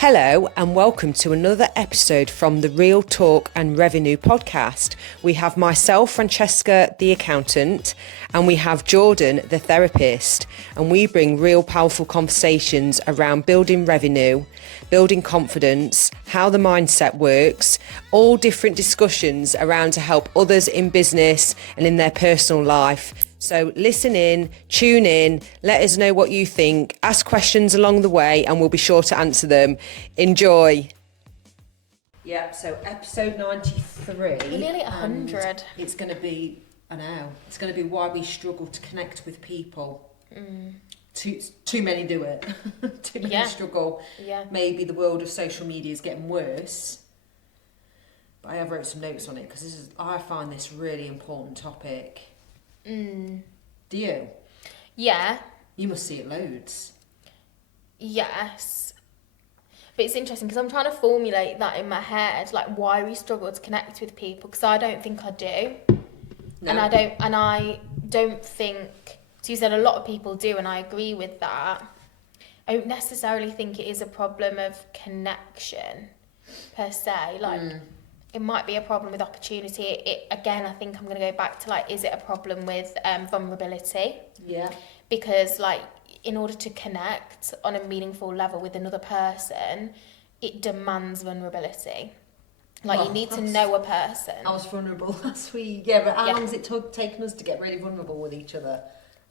Hello and welcome to another episode from the Real Talk and Revenue podcast. We have myself, Francesca, the accountant, and we have Jordan, the therapist, and we bring real powerful conversations around building revenue, building confidence, how the mindset works, all different discussions around to help others in business and in their personal life. So listen in, tune in, let us know what you think, ask questions along the way and we'll be sure to answer them. Enjoy. Yeah, so episode 93. We're nearly 100. It's going to be, I know, it's going to be why we struggle to connect with people. Too many do it. Too many struggle. Yeah. Maybe the world of social media is getting worse. But I have wrote some notes on it because I find this really important topic. Do you? Yeah. You must see it loads. Yes. But it's interesting because I'm trying to formulate that in my head, like why we struggle to connect with people, because I don't think I do. No. And I don't think, so you said a lot of people do, and I agree with that. I don't necessarily think it is a problem of connection per se. Like, it might be a problem with opportunity. Again, I think I'm going to go back to, like, is it a problem with vulnerability? Yeah. Because, like, in order to connect on a meaningful level with another person, it demands vulnerability. Like, you need to know a person. I was vulnerable last week. Yeah, but how long has it taken us to get really vulnerable with each other?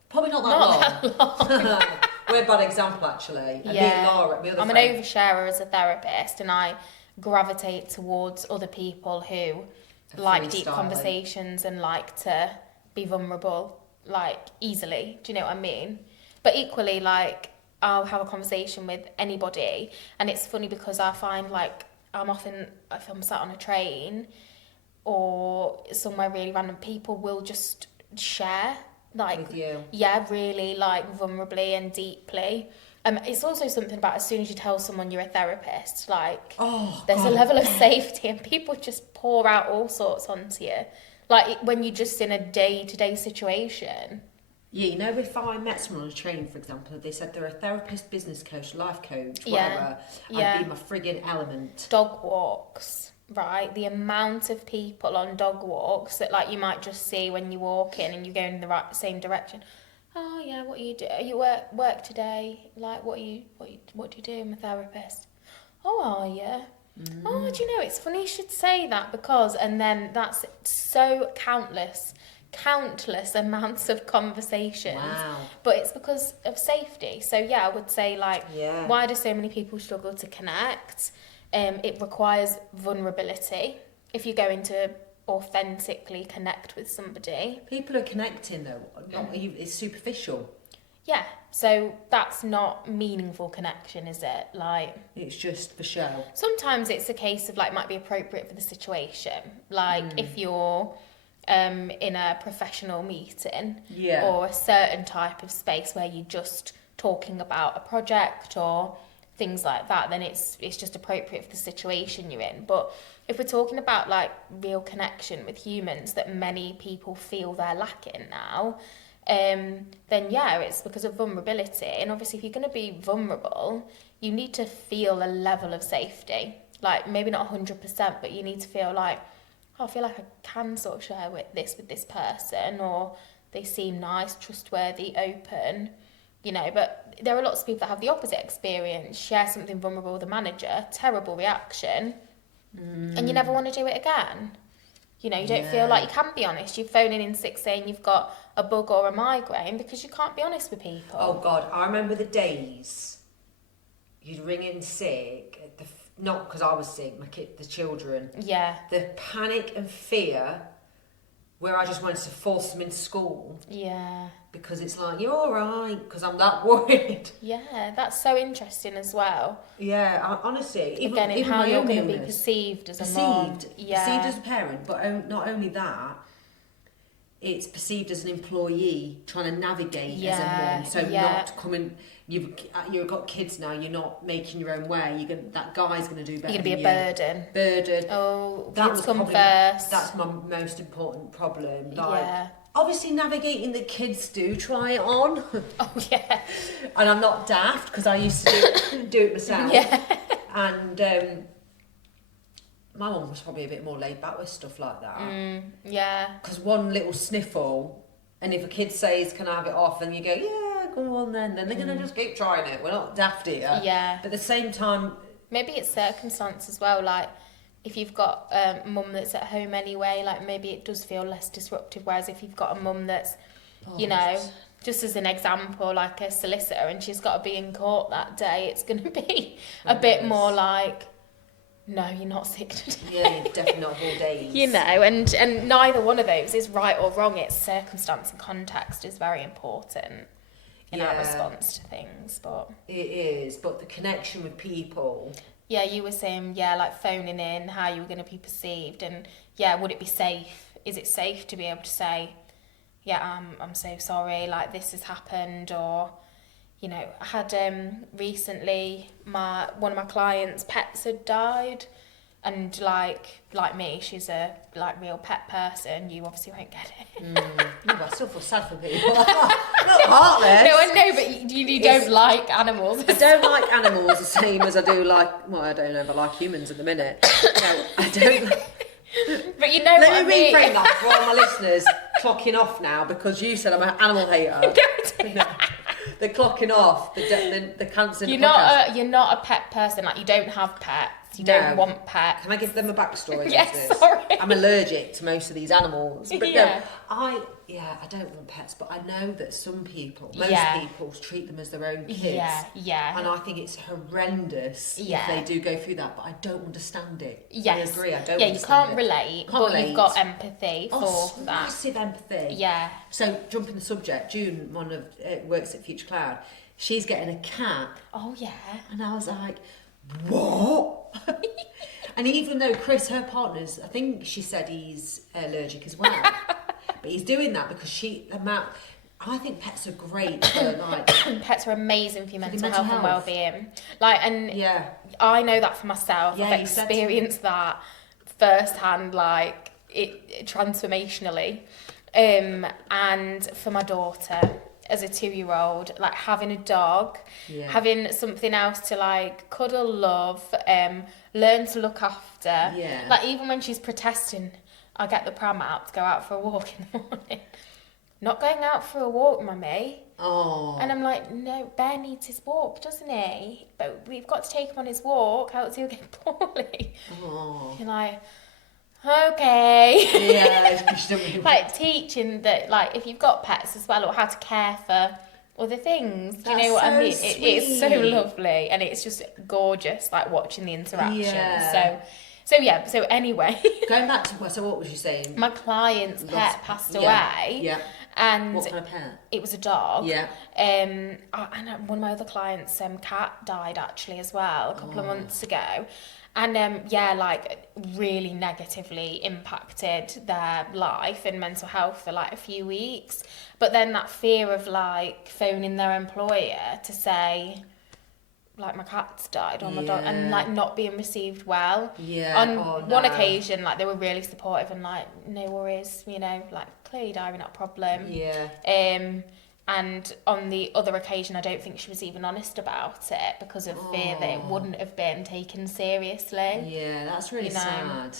Probably not that long. We're a bad example, actually. And me and Laura, my other I'm friend, an oversharer as a therapist, and I gravitate towards other people who like deep conversations and like to be vulnerable, like, easily. Do you know what I mean? But equally, like, I'll have a conversation with anybody, and it's funny because I find, like, I'm often, if I'm sat on a train or somewhere really random, people will just share, like, with you. Yeah, really, like, vulnerably and deeply. It's also something about as soon as you tell someone you're a therapist, like, there's a level of safety, and people just pour out all sorts onto you. Like, when you're just in a day-to-day situation. Yeah, you know, if I met someone on a train, for example, they said they're a therapist, business coach, life coach, whatever, I'd be in my frigging element. Dog walks, right? The amount of people on dog walks that, like, you might just see when you walk in and you go in the same direction. Oh yeah, what do you do? You work today? Like, what do you do? I'm a therapist. Oh, are you? Oh, do you know, it's funny you should say that, because, and then that's so countless amounts of conversations. Wow. But it's because of safety. So yeah, I would say, like, why do so many people struggle to connect? It requires vulnerability. If you're going to authentically connect with somebody. People are connecting though, it's superficial. Yeah, so that's not meaningful connection, is it? Like, it's just for show. Sometimes it's a case of, like, might be appropriate for the situation. Like, if you're in a professional meeting or a certain type of space where you're just talking about a project or things like that, then it's just appropriate for the situation you're in. But if we're talking about, like, real connection with humans that many people feel they're lacking now, then yeah, it's because of vulnerability. And obviously, if you're going to be vulnerable, you need to feel a level of safety. Like, maybe not 100%, but you need to feel like, oh, I feel like I can sort of share with this person, or they seem nice, trustworthy, open. You know, but there are lots of people that have the opposite experience, share something vulnerable with a manager, terrible reaction, and you never want to do it again. You know, you don't feel like you can be honest. You're phoning in sick saying you've got a bug or a migraine because you can't be honest with people. Oh, God, I remember the days you'd ring in sick, not because I was sick, the children. Yeah. The panic and fear where I just wanted to force them into school. Yeah. Because it's like, you're all right, because I'm that worried. Yeah, that's so interesting as well. Yeah, honestly. Again, in how you're going to be perceived as a mom. Perceived as a parent, but not only that, it's perceived as an employee trying to navigate as a mom. So not coming, you've got kids now, you're not making your own way. That guy's going to do better. You're going to be a burden. Oh, kids come first. That's my most important problem. Like, obviously navigating the kids try it on. Oh yeah. And I'm not daft because I used to do it myself. Yeah. And my mum was probably a bit more laid back with stuff like that. Yeah. Because one little sniffle, and if a kid says, can I have it off? And you go, yeah, go on then. Then they're going to just keep trying it. We're not daft here. Yeah. But at the same time... Maybe it's circumstance as well. Like, if you've got a mum that's at home anyway, like, maybe it does feel less disruptive. Whereas if you've got a mum that's, you know... Just as an example, like a solicitor, and she's got to be in court that day, it's going to be a bit more like, no, you're not sick today. Yeah, you're definitely not all days. You know, and neither one of those is right or wrong. It's circumstance and context is very important in our response to things. But it is, but the connection with people. Yeah, you were saying, like phoning in, how you were going to be perceived, and would it be safe? Is it safe to be able to say, I'm so sorry, like this has happened? Or, you know, I had recently one of my clients' pets had died, and like me, she's a like real pet person. You obviously won't get it. No, but I still feel sad for people. Not heartless. No, I know, but you don't like animals. I don't like animals the same as I do like, well, I don't know if I like humans at the minute. No, I don't. But you know what I mean. Let me reframe that for all my listeners clocking off now, because you said I'm an animal hater. No, they're clocking off. The cancer. You're not a pet person. Like, you don't have pets. You don't want pets. Can I give them a backstory? Yes, sorry. I'm allergic to most of these animals. But Yeah. no, I don't want pets, but I know that some people, most people, treat them as their own kids. Yeah. And I think it's horrendous if they do go through that, but I don't understand it. Yes. I agree, I don't you understand can't it. relate, but you've got empathy for that. Massive empathy. Yeah. So, jumping the subject, June, one of works at Future Cloud, she's getting a cat. Oh, yeah. And I was like, what? And even though Chris, her partner's, I think she said he's allergic as well, but he's doing that because I think pets are great for like... Pets are amazing for your mental health and well-being. Like, and yeah, I know that for myself. Yeah, I've experienced that firsthand, like, transformationally. And for my daughter, as a 2-year-old, like having a dog, having something else to like cuddle, love, learn to look after. Yeah. Like, even when she's protesting, I get the pram out to go out for a walk in the morning. Not going out for a walk, mummy. Oh. And I'm like, no, Bear needs his walk, doesn't he? But we've got to take him on his walk, else he'll get poorly. Oh. You're like, okay. Yeah. Like, teaching that, like, if you've got pets as well, or how to care for other things. Do you know what I mean? It is so lovely, and it's just gorgeous, like, watching the interaction. Yeah. So anyway. Going back to, so what was you saying? My client's pet passed away. Yeah. And what kind of pet? It was a dog. Yeah. And one of my other clients' cat died actually as well a couple of months ago. And like, really negatively impacted their life and mental health for like a few weeks. But then that fear of like phoning their employer to say, like, my cat's died or my dog, and like not being received well. Yeah. On one occasion, like, they were really supportive and like, no worries, you know, like, clearly diary, not a problem. Yeah. And on the other occasion, I don't think she was even honest about it because of fear that it wouldn't have been taken seriously. Yeah, that's really sad.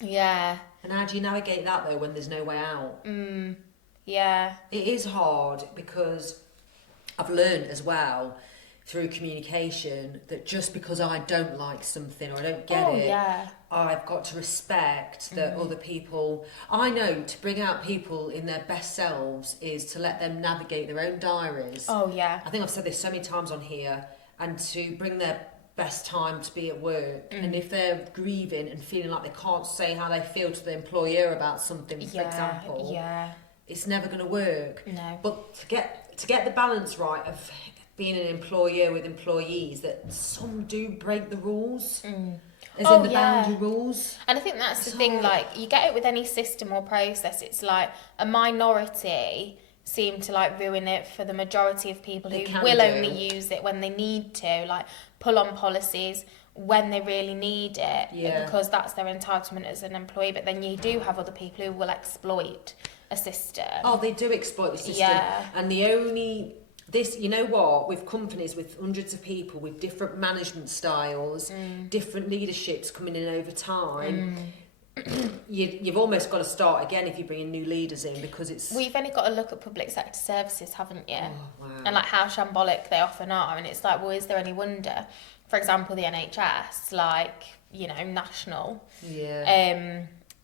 Yeah. And how do you navigate that though when there's no way out? Yeah. It is hard because I've learned as well through communication that just because I don't like something or I don't get I've got to respect that other people... I know to bring out people in their best selves is to let them navigate their own diaries. Oh, yeah. I think I've said this so many times on here, and to bring their best time to be at work. And if they're grieving and feeling like they can't say how they feel to the employer about something, for example, it's never going to work. No. But to get the balance right of being an employer with employees, that some do break the rules. As in the boundary rules. And I think that's the thing, like, you get it with any system or process. It's like a minority seem to like ruin it for the majority of people who will only use it when they need to, like pull on policies when they really need it, because that's their entitlement as an employee. But then you do have other people who will exploit a system. Oh, they do exploit the system. And the only this, you know what, with companies with hundreds of people with different management styles, different leaderships coming in over time, you've almost got to start again if you're bringing new leaders in, because it's... We've only got to look at public sector services, haven't you? Oh, wow. And like how shambolic they often are, and it's like, well, is there any wonder? For example, the NHS, like, you know, national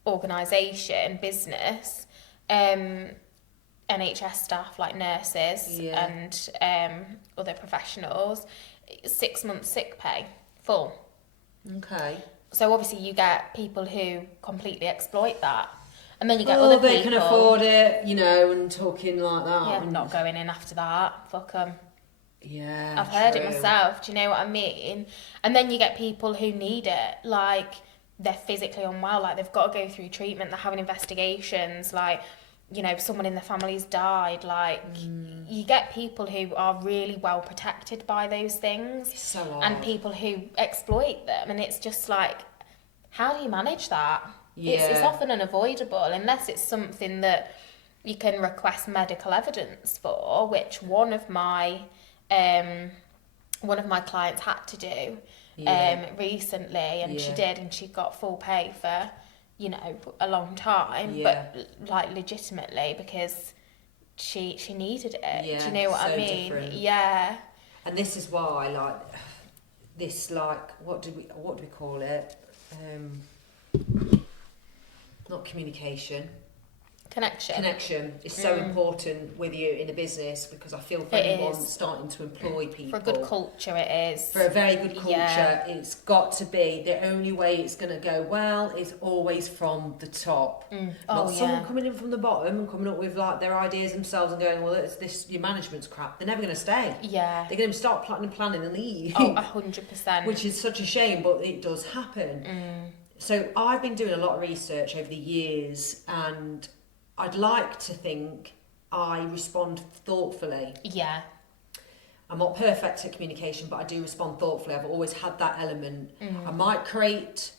organisation, business, NHS staff like nurses and other professionals, 6 months sick pay, full. Okay. So obviously you get people who completely exploit that. And then you get other people... they can afford it, you know, and talking like that. Yeah, not going in after that. Fuck 'em. Yeah, I've heard it myself, do you know what I mean? And then you get people who need it, like they're physically unwell, like they've got to go through treatment, they're having investigations, like, you know, someone in the family's died, like you get people who are really well protected by those things. It's so hard. And people who exploit them, and it's just like, how do you manage that? Yeah. It's often unavoidable unless it's something that you can request medical evidence for, which one of my clients had to do recently, and she did, and she got full pay for, you know, a long time, but like legitimately because she needed it. Do you know what I mean? Different. Yeah. And this is why, like, this, like, what do we call it? Not communication. Connection is so important with you in a business, because I feel for anyone starting to employ people. For a good culture it is. For a very good culture, it's got to be, the only way it's going to go well is always from the top. Not someone coming in from the bottom and coming up with like their ideas themselves and going, well, it's this, your management's crap. They're never going to stay. Yeah. They're going to start planning and leave. Oh, 100%. Which is such a shame, but it does happen. So I've been doing a lot of research over the years, and I'd like to think I respond thoughtfully. Yeah. I'm not perfect at communication, but I do respond thoughtfully. I've always had that element. I might create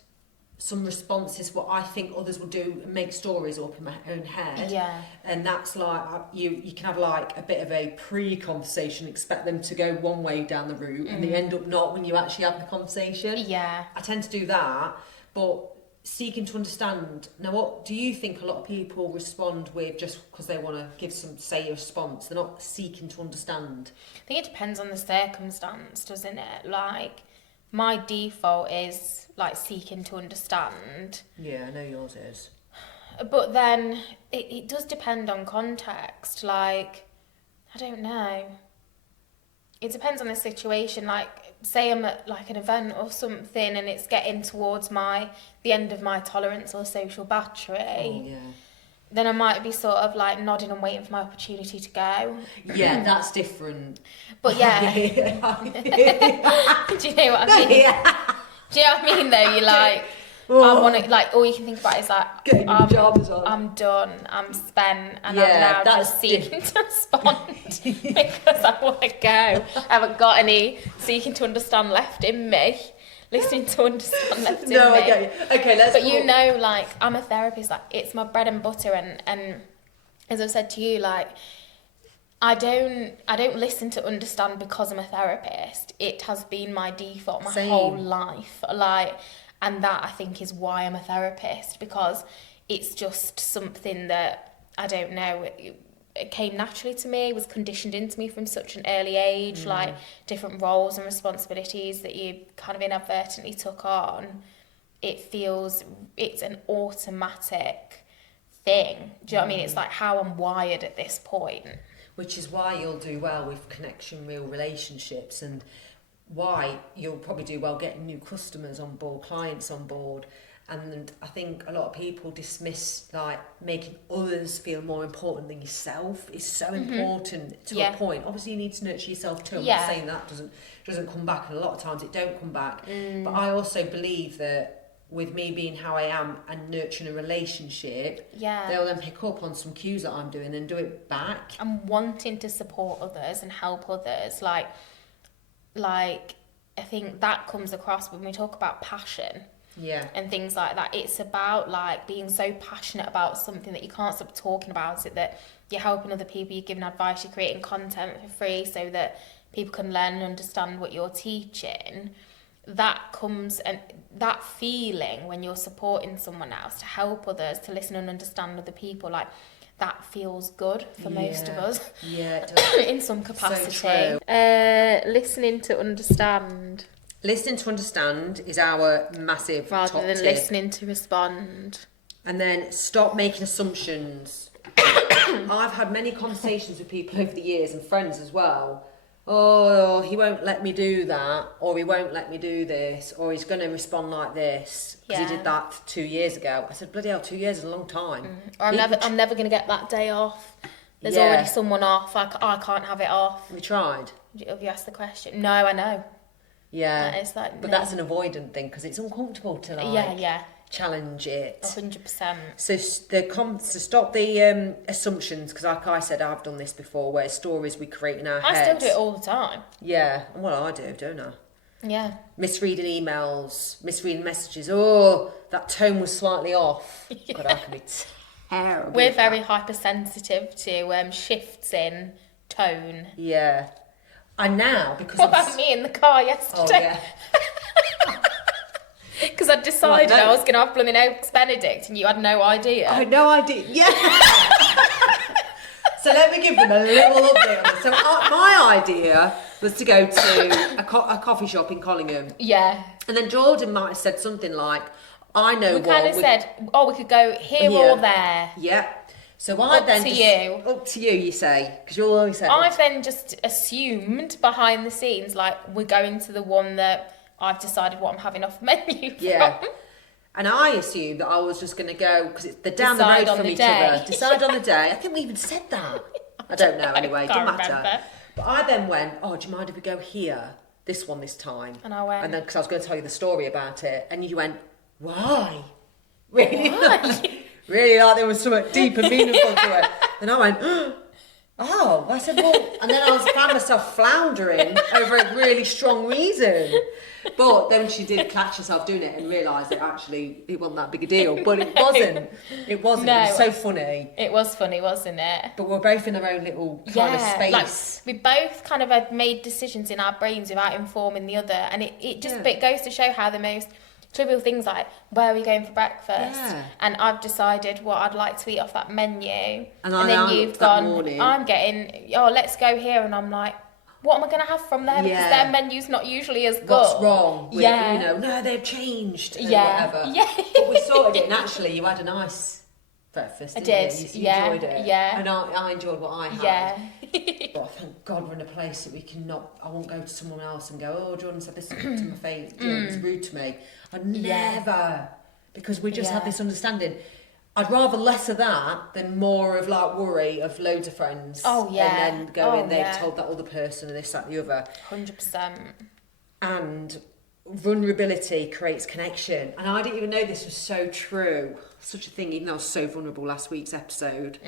some responses, what I think others will do, and make stories up in my own head. Yeah. And that's like, you can have like a bit of a pre-conversation, expect them to go one way down the route, and they end up not when you actually have the conversation. Yeah. I tend to do that, but seeking to understand. Now, what do you think a lot of people respond with just because they want to give say a response? They're not seeking to understand. I think it depends on the circumstance, doesn't it? Like, my default is like seeking to understand. Yeah, I know yours is. But then it does depend on context. Like, I don't know. It depends on the situation. Like, say I'm at like an event or something and it's getting towards the end of my tolerance or social battery, then I might be sort of like nodding and waiting for my opportunity to go. Yeah, that's different. But yeah. Do you know what I mean? Yeah. Do you know what I mean though? You're like, I want to, like, all you can think about is like, I'm done, I'm spent, and I'm now just seeking to respond because I want to go. I haven't got any seeking to understand left in me, listening to understand left in me. No, I get you. Okay, let's. But you know, like, I'm a therapist, like, it's my bread and butter, and as I've said to you, like, I don't listen to understand because I'm a therapist. It has been my default my whole life, like. And that, I think, is why I'm a therapist, because it's just something that, I don't know, it came naturally to me, was conditioned into me from such an early age, like different roles and responsibilities that you kind of inadvertently took on. It's an automatic thing. Do you know what I mean? It's like how I'm wired at this point. Which is why you'll do well with connection, real relationships, and why you'll probably do well getting new customers on board, clients on board. And I think a lot of people dismiss, like, making others feel more important than yourself is so important to a point. Obviously you need to nurture yourself too. I'm not saying that doesn't come back, and a lot of times it don't come back. But I also believe that with me being how I am and nurturing a relationship, they'll then pick up on some cues that I'm doing and do it back. And wanting to support others and help others, like I think that comes across when we talk about passion. and things like that. It's about like being so passionate about something that you can't stop talking about it, that you're helping other people, you're giving advice, you're creating content for free so that people can learn and understand what you're teaching. That comes, and that feeling when you're supporting someone else to help others, to listen and understand other people, like that feels good for most of us. Yeah, it does. In some capacity. So true. Listening to understand. Listening to understand is our massive rather top than tip. Listening to respond. And then stop making assumptions. I've had many conversations with people over the years, and friends as well. Oh, he won't let me do that, or he won't let me do this, or he's going to respond like this because he did that 2 years ago. I said, bloody hell, 2 years is a long time. Or I'm never going to get that day off. There's already someone off. I can't have it off. Have you tried? Have you asked the question? No, I know. Yeah. It's like, but that's an avoidant thing because it's uncomfortable to challenge it. 100%. So to stop the assumptions, because like I said, I've done this before, where stories we create in our heads. I still do it all the time. Yeah, well I do, don't I? Yeah. Misreading emails, misreading messages. Oh, that tone was slightly off. Yeah. God, I can be terrible. We're very hypersensitive to shifts in tone. Yeah. And now, because what about me in the car yesterday? Oh, yeah. Because I decided I was going to have blooming eggs Benedict and you had no idea. I had no idea. Yeah. So let me give them a little update on this. So my idea was to go to a coffee shop in Collingham. Yeah. And then Jordan might have said something like, I know we kind of said, we could go here or there. Yeah. So I up to you. Up to you, you say, because you'll always say. I've then just assumed behind the scenes, like, we're going to the one that I've decided what I'm having off menu from. Yeah. And I assumed that I was just going to go, because they're down the road from each other. Decide on the day. I think we even said that. I don't know anyway, it doesn't matter. Remember. But I then went, do you mind if we go here, this one this time? And I went. And then, because I was going to tell you the story about it, and you went, why? Really? Why? Really like there was something deep and meaningful to it. And I went, oh, I said, well, and then I found myself floundering over a really strong reason. But then she did catch herself doing it and realise that actually it wasn't that big a deal. But it wasn't. It wasn't. No, it was so funny. It was funny, wasn't it? But we're both in our own little kind of space. Like, we both kind of had made decisions in our brains without informing the other. And it just it goes to show how the most trivial things like, where are we going for breakfast? Yeah. And I've decided what I'd like to eat off that menu. And then you've gone, morning, I'm getting, let's go here. And I'm like, what am I going to have from there? Because their menu's not usually as good. What's wrong with, no, they've changed. And whatever. Yeah. But we sorted it naturally. You had a nice breakfast, didn't you? You enjoyed it. Yeah. And I enjoyed what I had. Yeah. But thank God we're in a place that we cannot, I won't go to someone else and go, Jordan said this to my face, Jordan's rude to me. I'd never, because we just had this understanding. I'd rather less of that than more of like worry of loads of friends. Oh, yeah. And then going, they've told that other person and this, that, and the other. 100%. And vulnerability creates connection. And I didn't even know this was so true. Such a thing, even though I was so vulnerable last week's episode.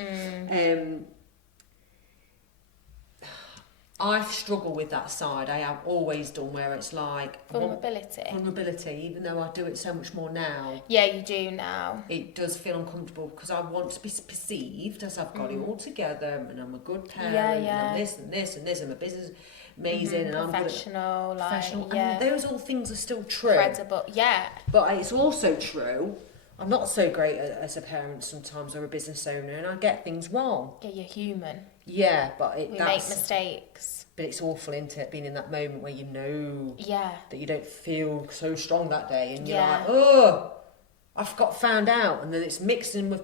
I struggle with that side. I have always done, where it's like vulnerability, even though I do it so much more now. Yeah, you do now. It does feel uncomfortable because I want to be perceived as I've got it all together and I'm a good parent and I'm this and this and this and my business amazing and I'm professional. And those all things are still true. Credible, But it's also true, I'm not so great as a parent sometimes or a business owner, and I get things wrong. Yeah, you're human. Yeah, but we make mistakes. But it's awful, isn't it? Being in that moment where you know that you don't feel so strong that day, and you're like, I've got found out, and then it's mixing with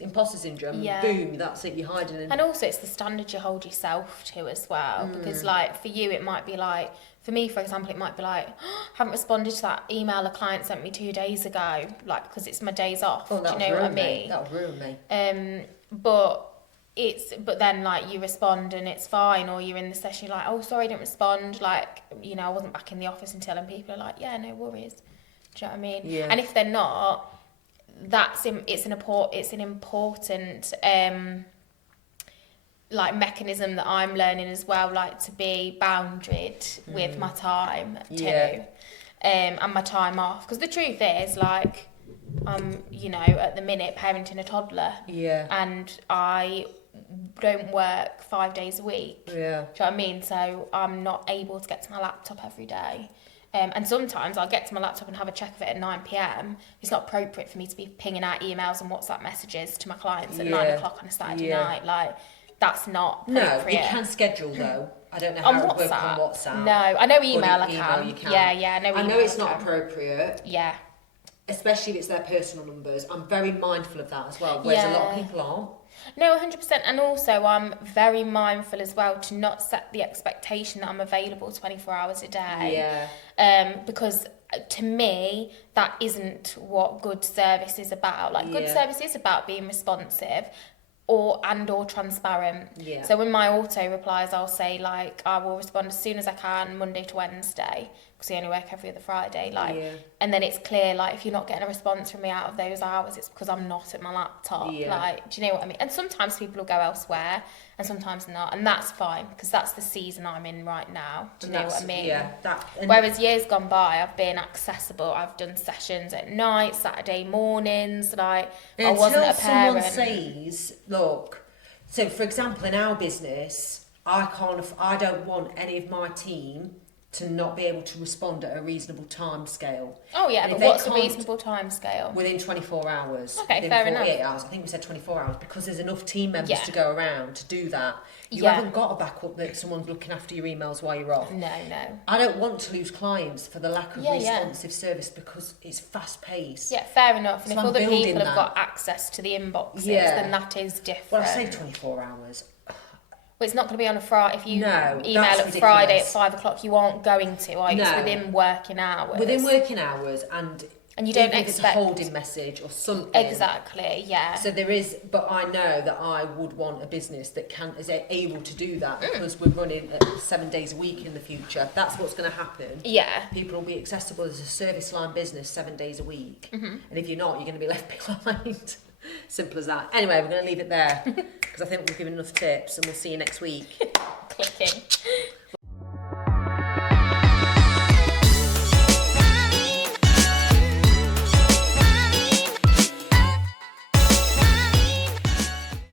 imposter syndrome. And boom, that's it. You're hiding. And also, it's the standard you hold yourself to as well, because like for you, it might be like. For me, for example, it might be like, haven't responded to that email a client sent me 2 days ago, like, because it's my days off. Do you know what I mean? That would ruin me. But then, like, you respond and it's fine, or you're in the session, you're like, oh, sorry, I didn't respond, like, I wasn't back in the office until, and people are like, yeah, no worries. Do you know what I mean? Yeah. And if they're not, it's an important like mechanism that I'm learning as well, like to be boundaried with my time too. and my time off. Because the truth is, like, I'm, you know, at the minute parenting a toddler. Yeah. And I don't work 5 days a week. Yeah. Do you know what I mean? So I'm not able to get to my laptop every day. And sometimes I'll get to my laptop and have a check of it at 9 p.m. It's not appropriate for me to be pinging out emails and WhatsApp messages to my clients at 9 o'clock on a Saturday night. Like, that's not appropriate. No, you can schedule though. I don't know on how it WhatsApp? works on WhatsApp. No, I know email I Email can. you can. Yeah, I know it's not appropriate. Yeah. Especially if it's their personal numbers. I'm very mindful of that as well, whereas a lot of people aren't. No, 100%. And also, I'm very mindful as well to not set the expectation that I'm available 24 hours a day. Yeah. Because to me, that isn't what good service is about. Like, good service is about being responsive or transparent. Yeah. So in my auto replies, I'll say, like, I will respond as soon as I can, Monday to Wednesday, because I only work every other Friday. Like, and then it's clear, like, if you're not getting a response from me out of those hours, it's because I'm not at my laptop. Yeah. Like, do you know what I mean? And sometimes people will go elsewhere, and sometimes not, and that's fine, because that's the season I'm in right now. Do you know what I mean? Yeah. Whereas years gone by, I've been accessible. I've done sessions at night, Saturday mornings. Like, I wasn't a parent. Until someone says, look, so for example, in our business, I don't want any of my team to not be able to respond at a reasonable time scale. Oh yeah, but what's a reasonable time scale? Within 24 hours. Okay, fair enough. 48 hours. I think we said 24 hours because there's enough team members to go around to do that. You Yeah. haven't got a backup that someone's looking after your emails while you're off. No. I don't want to lose clients for the lack of responsive service because it's fast paced. Yeah, fair enough. And So if I'm other building people have that. got access to the inboxes, then that is different. Well, I say 24 hours. Well, it's not going to be on a Friday. If you email that's at Friday at ridiculous. 5 o'clock, you aren't going to, are you? It's within working hours. Within working hours, and you don't even if expect it's a holding message or something. Exactly, yeah. So there is, but I know that I would want a business that is able to do that because we're running 7 days a week in the future. That's what's going to happen. Yeah. People will be accessible as a service line business 7 days a week, and if you're not, you're going to be left behind. Simple as that. Anyway, we're going to leave it there because I think we've given enough tips, and we'll see you next week. Clicking.